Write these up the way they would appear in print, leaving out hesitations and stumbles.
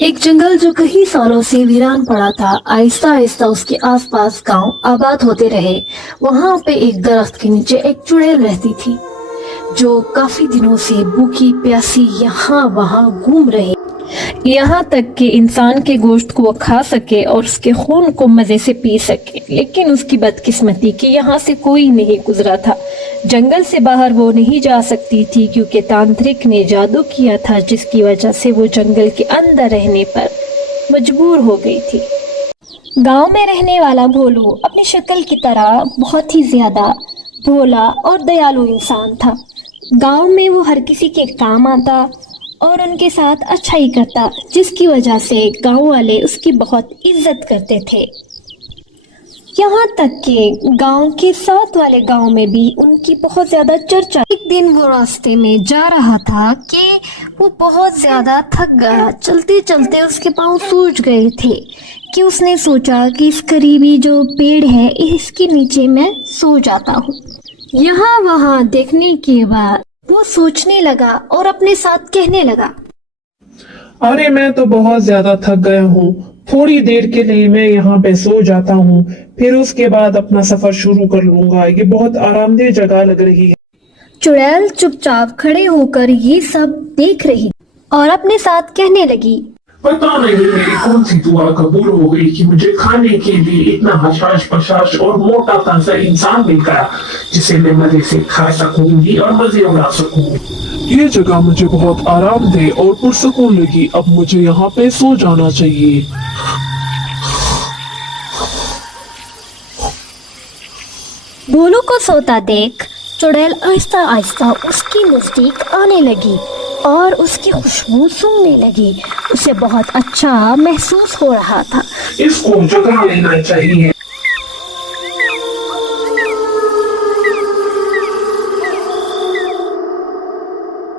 एक जंगल जो कई सालों से वीरान पड़ा था, आहिस्ता आहिस्ता उसके आसपास गांव आबाद होते रहे। वहां पे एक दरख्त के नीचे एक चुड़ैल रहती थी, जो काफी दिनों से भूखी प्यासी यहाँ वहां घूम रही, यहाँ तक कि इंसान के गोश्त को वो खा सके और उसके खून को मजे से पी सके। लेकिन उसकी बदकिस्मती कि यहाँ से कोई नहीं गुजरा था। जंगल से बाहर वो नहीं जा सकती थी क्योंकि तांत्रिक ने जादू किया था, जिसकी वजह से वो जंगल के अंदर रहने पर मजबूर हो गई थी। गांव में रहने वाला भोलू अपनी शक्ल की तरह बहुत ही ज्यादा भोला और दयालु इंसान था। गांव में वो हर किसी के काम आता और उनके साथ अच्छाई करता, जिसकी वजह से गांव वाले उसकी बहुत इज्जत करते थे। यहाँ तक कि गांव के साथ वाले गांव में भी उनकी बहुत ज्यादा चर्चा। एक दिन वो रास्ते में जा रहा था कि वो बहुत ज्यादा थक गया। चलते चलते उसके पाँव सूज गए थे कि उसने सोचा कि इस करीबी जो पेड़ है इसके नीचे मैं सो जाता हूँ। यहाँ वहाँ देखने के बाद वो सोचने लगा और अपने साथ कहने लगा, अरे मैं तो बहुत ज्यादा थक गया हूँ, थोड़ी देर के लिए मैं यहाँ पे सो जाता हूँ, फिर उसके बाद अपना सफर शुरू कर लूंगा। ये बहुत आरामदेह जगह लग रही है। चुड़ैल चुपचाप खड़े होकर ये सब देख रही और अपने साथ कहने लगी, पता नहीं मेरी कौन सी दुआ कबूल हो गई कि मुझे खाने के लिए इतना हशाश पशाश और मोटा ताजा इंसान मिल गया, जिसे मैं मजे से खा सकूंगी और मजे उड़ा सकूंगी। ये जगह मुझे बहुत आरामदेह और पुरसकून लगी। अब मुझे यहाँ पे सो जाना चाहिए। भोलू को सोता देख चुड़ैल आहिस्ता आहिस्ता उसकी नजदीक आने लगी और उसकी खुशबू सूंघने लगी। उसे बहुत अच्छा महसूस हो रहा था। इसको जगा लेना चाहिए।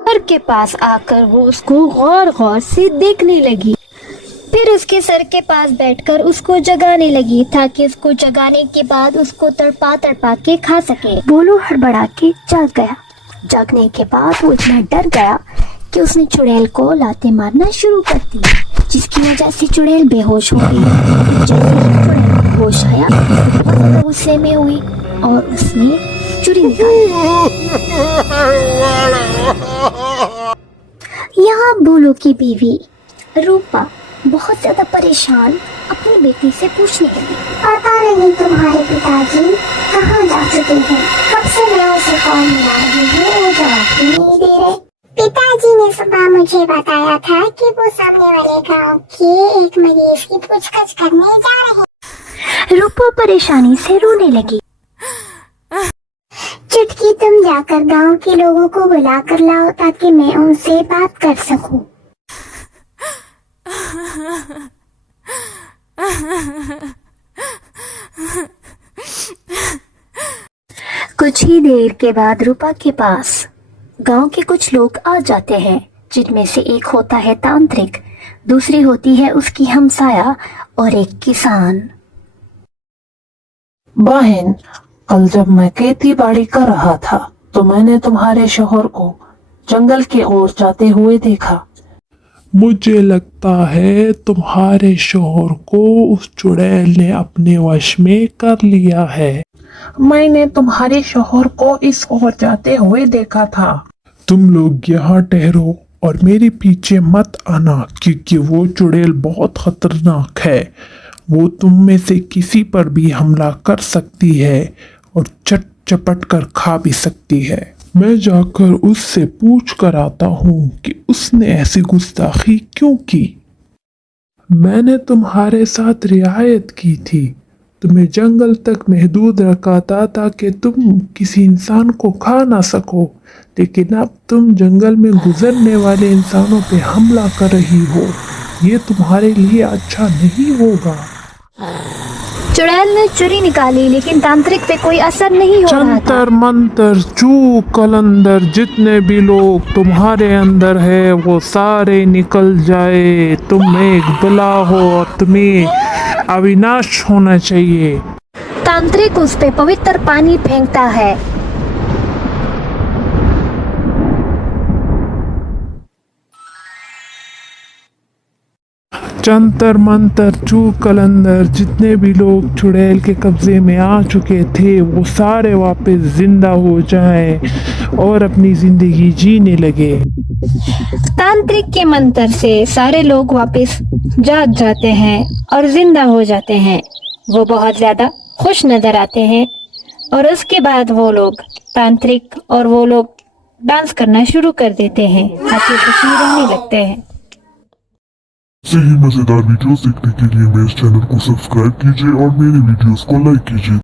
सर के पास आकर वो उसको गौर गौर से देखने लगी। फिर उसके सर के पास बैठकर उसको जगाने लगी ताकि उसको जगाने के बाद उसको तड़पा तड़पा के खा सके। भोलू हड़बड़ा के जाग गया। जागने के बाद वो इतना डर गया कि उसने चुड़ैल को लाते मारना शुरू कर दी, जिसकी वजह से चुड़ैल बेहोश हो गई। जैसे ही चुड़ैल होश आया, बहुत गुस्से में हुई और उसने छुरी निकाली। यहाँ भोलू की बीवी रूपा बहुत ज्यादा परेशान अपनी बेटी से पूछने लगी, पता नहीं तुम्हारे पिताजी कहाँ जा चुके हैं, कब से मैं उसे कॉल मिला रही हूँ, वो जवाब ही नहीं दे रहे। पिताजी ने सुबह मुझे बताया था कि वो सामने वाले गांव के एक मरीज की पूछताछ करने जा रहे हैं। रूपा परेशानी से रोने लगी। चुटकी तुम जाकर गांव के लोगों को बुला कर लाओ ताकि मैं उनसे बात कर सकूं। कुछ ही देर के बाद रूपा के पास गांव के कुछ लोग आ जाते हैं, जिनमें से एक होता है तांत्रिक, दूसरी होती है उसकी हमसाया और एक किसान। बहन, कल जब मैं खेती बाड़ी कर रहा था तो मैंने तुम्हारे शौहर को जंगल की ओर जाते हुए देखा। मुझे लगता है तुम्हारे शौहर को उस चुड़ैल ने अपने वश में कर लिया है। मैंने तुम्हारे शौहर को इस ओर जाते हुए देखा था। तुम लोग यहाँ ठहरो और मेरे पीछे मत आना, क्योंकि वो चुड़ैल बहुत खतरनाक है। वो तुम में से किसी पर भी हमला कर सकती है और चट चपट कर खा भी सकती है। मैं जाकर उससे पूछ कर आता हूँ कि उसने ऐसी गुस्ताखी क्यों की। मैंने तुम्हारे साथ रियायत की थी, तुम्हें जंगल तक महदूद रखा था ताकि तुम किसी इंसान को खा ना सको, लेकिन अब तुम जंगल में गुजरने वाले इंसानों पे हमला कर रही हो। ये तुम्हारे लिए अच्छा नहीं होगा। चुड़ैल ने छुरी निकाली, लेकिन तांत्रिक पे कोई असर नहीं हो रहा था। जंतर मंतर चू कलंदर, जितने भी लोग तुम्हारे अंदर है वो सारे निकल जाए। तुम एक बला हो और तुम्हें अविनाश होना चाहिए। तांत्रिक उस पे पवित्र पानी फेंकता है। जंतर मंतर चूक कलंदर जितने भी लोग चुड़ैल के कब्जे में आ चुके थे वो सारे वापस जिंदा हो जाएं और अपनी जिंदगी जीने लगे। तांत्रिक के मंत्र से सारे लोग वापस जाग जाते हैं और जिंदा हो जाते हैं। वो बहुत ज्यादा खुश नजर आते हैं और उसके बाद वो लोग तांत्रिक और वो लोग डांस करना शुरू कर देते हैं, हंसी खुशी रहने लगते हैं। ऐसे ही मजेदार वीडियोस देखने के लिए मेरे चैनल को सब्सक्राइब कीजिए और मेरे वीडियोस को लाइक कीजिए।